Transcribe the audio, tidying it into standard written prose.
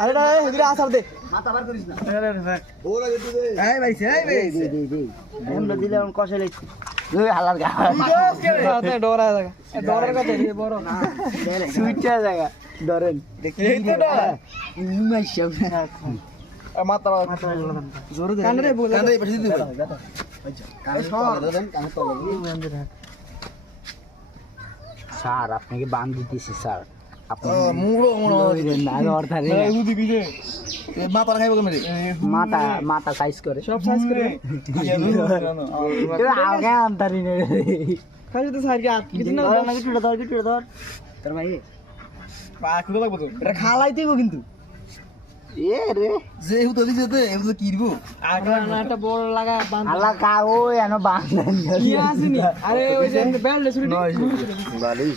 আরে না এদিকে আসার দে মাথা বার করিস না ওরা গেটু দে এই ভাই দে আমরা দিলে এখন কষে লেছি ওই হালার গা হাতে ডরা জায়গা ডরার কথা রে বড় না সুইচা জায়গা ধরেন এই তো ডর মাইশা মাথা জোরে দে কান রে বলে কান রে পাশে দিতে কান ধরেন কান তো স্যার আপনাকে বান দিতেছি স্যার আপনি মুড়ো মুড়ো না অর্থ রে দিবি রে মাথা খাইব কেমনে মাথা মাথা সাইজ করে সব সাইজ করে আগে আনতারি নে খালি তো সাইজ আট কিছু না কিছু ধর তোর ভাই পাকুড়ো লাগবো তো এটা খালাই দিব কিন্তু এ রে যে হুতো দিছে তো এমন তো কিরবো আগা না একটা বড় লাগা বাঁধ আল্লাহ কা ওই এনো বাঁধেন কি আসেনি আরে ওই যে ব্যান্ড লেসুরি ভালোই